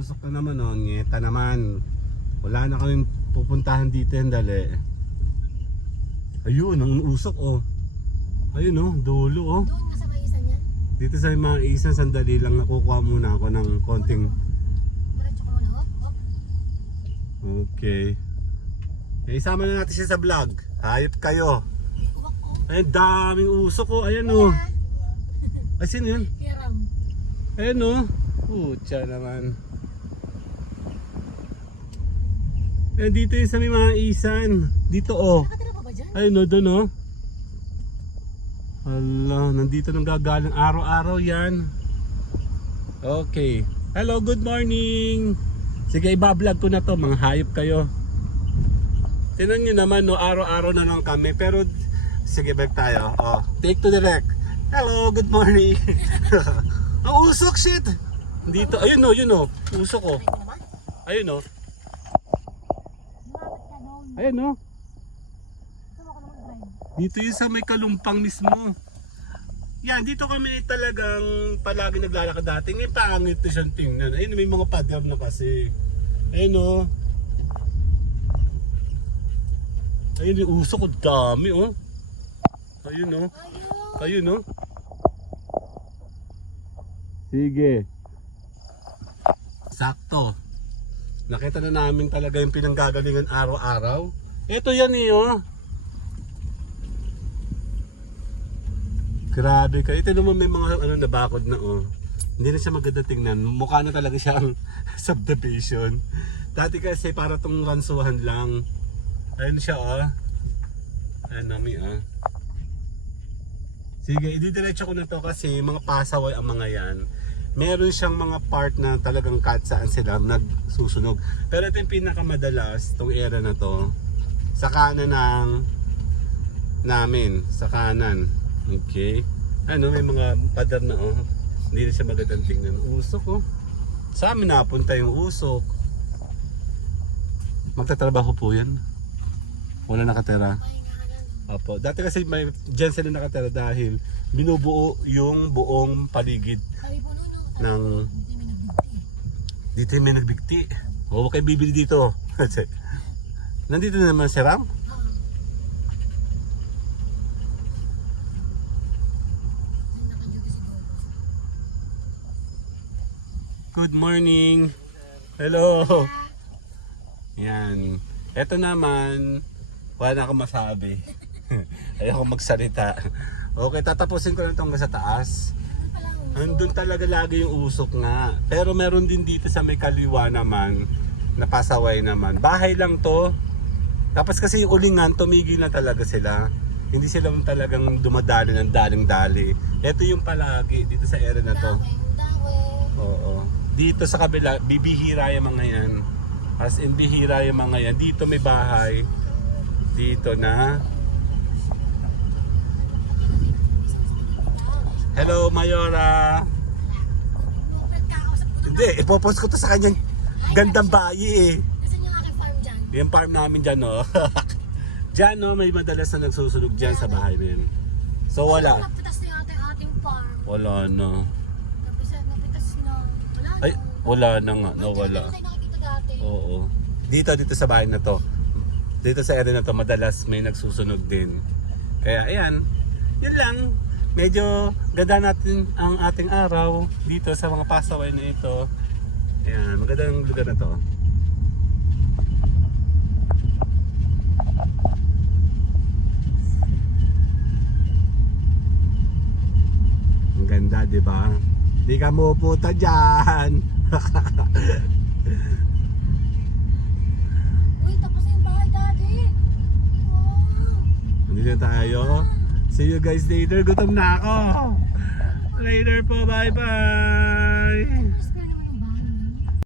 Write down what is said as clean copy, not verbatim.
usok na naman oh. Ngeta naman. Wala na kaming pupuntahan dito yan dali. Ayun, ang usok oh. Ayun oh, dulo oh. Doon nga sa may isa niya. Dito sa mga isang sandali lang nakukuha muna ako ng konting. Diretso ko muna, hop, hop. Okay. Isama na natin siya sa vlog. Hayop kayo. Ay, daming usok oh. Ayan oh. Ay, sino yun? Hiram. Ayan oh. Pucha naman. Ayan dito yung sa may mga isan. Dito oh. Nakatira pa ba dyan? Ayun oh, doon oh. Hala, nandito nang gagaling araw-araw yan. Okay. Hello, good morning. Sige, iba-vlog ko na to. Mga hayop kayo. Tinan nyo naman no, araw-araw na lang kami. Pero, sige, back tayo. Oh, take to direct. Hello, good morning. Ang usok, shit. Dito, ayun oh, yun oh. Usok oh. Ayun oh. Lumapit ka doon. Ayun oh. Gusto mo ko na mag-drive. Dito yun sa may kalumpang mismo. Yan, dito kami talagang palagi naglalakad dati. Ngayon pangit na siyang tingnan. Ayun, may mga pader na kasi. Ayun o. Ayun yung usok, ang dami o. Ayun o. Ayun o. Sige. Sakto. Nakita na namin talaga yung pinanggagalingan araw-araw. Ito yan eh o. Grabe ka. Ito naman may mga ano nabakod na oh. Hindi na siya maganda tingnan. Mukha na talaga siyang subdivision. Dati kasi para tong ransuhan lang. Ayun siya oh. Ayun nami ah. Sige, ididiretso ko na to kasi mga pasaway ang mga yan. Meron siyang mga part na talagang kahit saan sila nagsusunog. Pero ito yung pinakamadalas, itong area na to. Sa kanan ng namin. Sa kanan. Okay. Ano, may mga pader na oh. Hindi na siya magandang tingnan. Usok oh. Sa amin napunta yung usok. Magtatrabaho po yan. Wala nakatira. Opo. Dati kasi may dyan sila nakatira dahil binubuo yung buong paligid Sabi po ng dito yung may nagbigti. O huwag kayo bibili dito. Nandito na naman si Ram. Good morning. Hello. Yan. Ito naman, wala na akong masabi. Ayoko magsalita. Okay, tatapusin ko na itong sa taas. Andun talaga lagi yung usok nga. Pero meron din dito sa may kaliwa naman, na pasaway naman. Bahay lang to. Tapos kasi yung ulingan, tumigil na talaga sila. Hindi sila talagang dumadali ng daling-dali. Ito yung palagi dito sa area na to. Oo. Dito sa kabila, bibihira yung mga yan. As in bihira yung mga yan. Dito may bahay. Dito na. Hello, Mayora. Hindi, ipopost ko to sa kanyang gandang bayi eh. Nasaan yung aking farm dyan? Yung farm namin dyan no. Dyan no, may madalas na nagsusunog dyan sa bahay na yun. So wala. Napitas na yung ating farm. Wala na. Napitas na. Wala na. Ay, wala na nga. Nawala. Hindi tayo nakikita dati. Oo. Dito sa bahay na to. Dito sa area na to, madalas may nagsusunog din. Kaya ayan, yun lang. Medyo ganda natin ang ating araw dito sa mga pasaway na ito. Ayan, magandang lugar na to. Ang ganda, di ba? Di ka muputa dyan. Uy, tapos na yung bahay dati. Wow. Nandito na tayo. See you guys later. Gutom na ako. Later po. Bye bye.